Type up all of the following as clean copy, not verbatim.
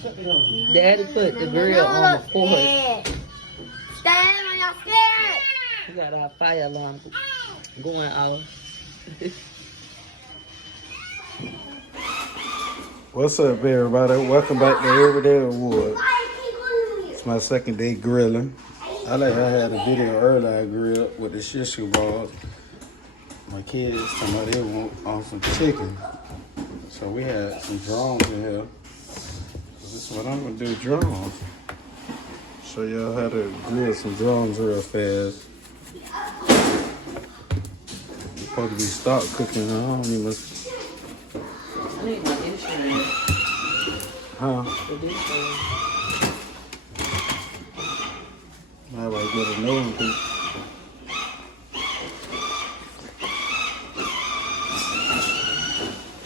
Daddy put the grill on the porch. Stand on your feet. We got our fire alarm going off. What's up, everybody? Welcome back to Everyday Wood. It's my second day grilling. I had a video earlier I grilled with the shish balls. My kids talking about they want on some chicken. So we had some drones in here. So this is what I'm gonna do, drones. Show y'all how to grill some drones real fast. You're supposed to be stock cooking. I don't even... I need my insurance. Huh? The insurance. I like get a nose piece.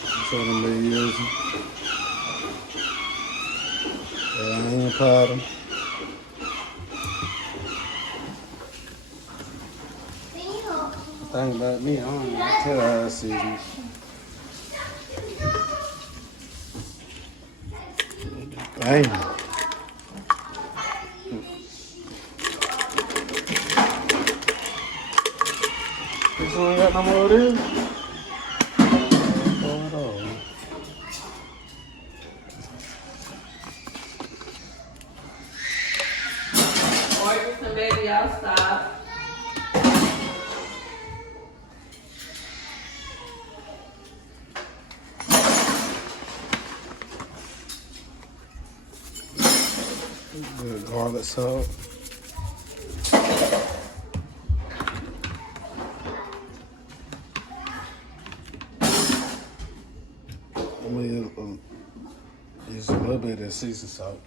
That's what I'm been using. Yeah, I ain't powder. Thing about me, I don't even tell how I season. Dang. This one got no more of this? Hold on. Ferguson, baby, I'll stop. Good garlic salt. I'm gonna use a little bit of seasoned salt.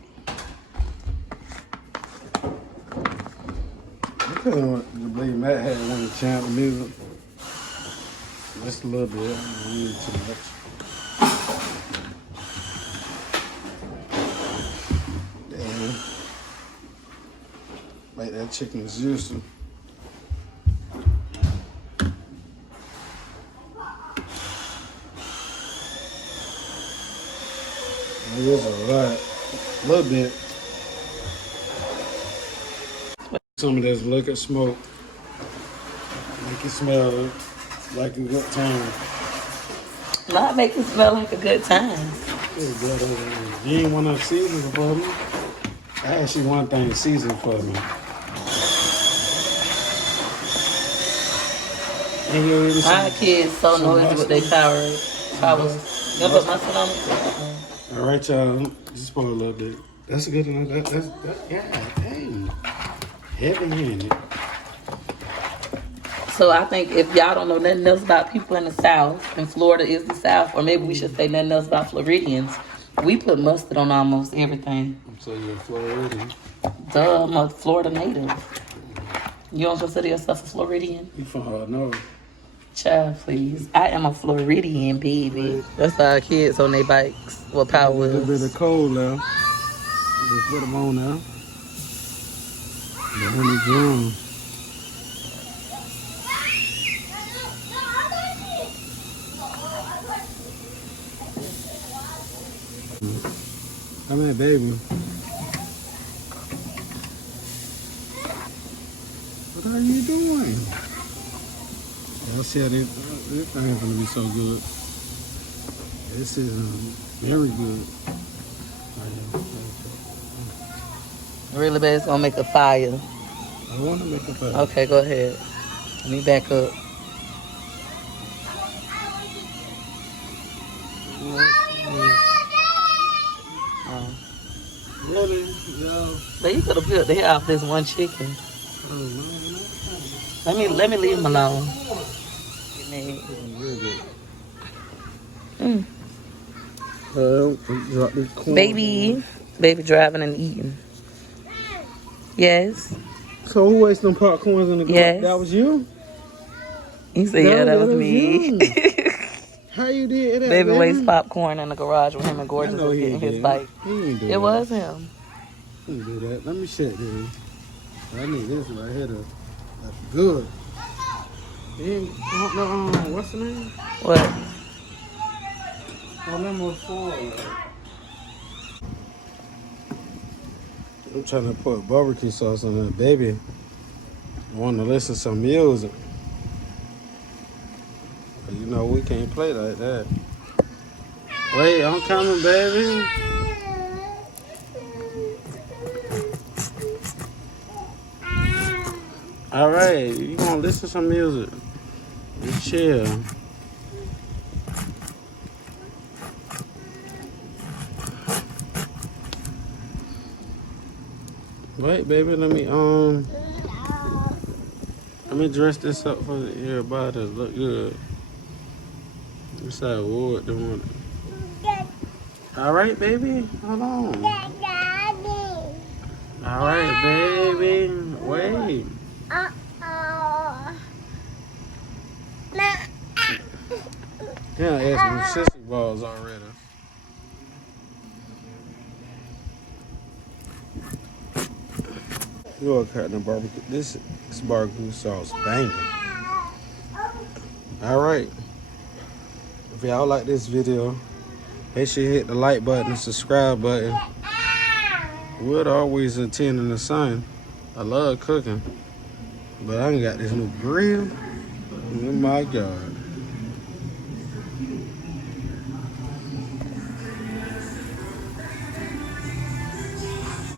I believe Matt had one to chant the music. Just a little bit. I don't need too much. Make that chicken juicy. It is a lot, a little bit. Some of this liquor smoke, make it smell like a good time. Not make it smell like a good time. You ain't want no seasoning for me? I asked you one thing, season for me. My kids so noisy with their powers. You put mustard on it? All right, y'all. Just pour a little bit. That's a good one. Yeah, dang. Heavy-handed. So I think if y'all don't know nothing else about people in the South, and Florida is the South, or maybe we should say nothing else about Floridians, we put mustard on almost everything. So you're a Floridian? Duh, I'm a Florida native. You don't consider yourself a Floridian? You from hard north. Child, please. I am a Floridian, baby. That's our kids on their bikes. What power A little bit of cold now. Just put them on now. The honey drum. Come here, baby. What are you doing? Let's see how this thing's gonna be so good. This is very good. Really bad, it's gonna make a fire. I want to make a fire. Okay, go ahead. Let me back up. Really? No. But you could have built the hair off this one chicken. Let me leave him alone. Baby driving and eating. Yes. So who wasted them popcorns in the garage? Yes. That was you? He said, yeah, that was me. How you did that, Baby wastes popcorn in the garage with him and Gorgeous was getting his bike. It was him. He didn't do that. Let me check this. I need this right here. That's good. What's the name? What? Oh, number 4. I'm trying to put barbecue sauce on that baby. I want to listen to some music. But you know, we can't play like that. Wait, I'm coming, baby. All right, you gonna listen to some music. Just chill. Wait, baby, let me dress this up for everybody. Look good. This side wood doing it. All right, baby, hold on. All right, baby, wait. Yeah, I had some sissy balls already. You know what kind of barbecue? This barbecue sauce banging. All right. If y'all like this video, make sure you hit the like button and subscribe button. Wood always attend in the sun. I love cooking, but I ain't got this new grill. Oh my God.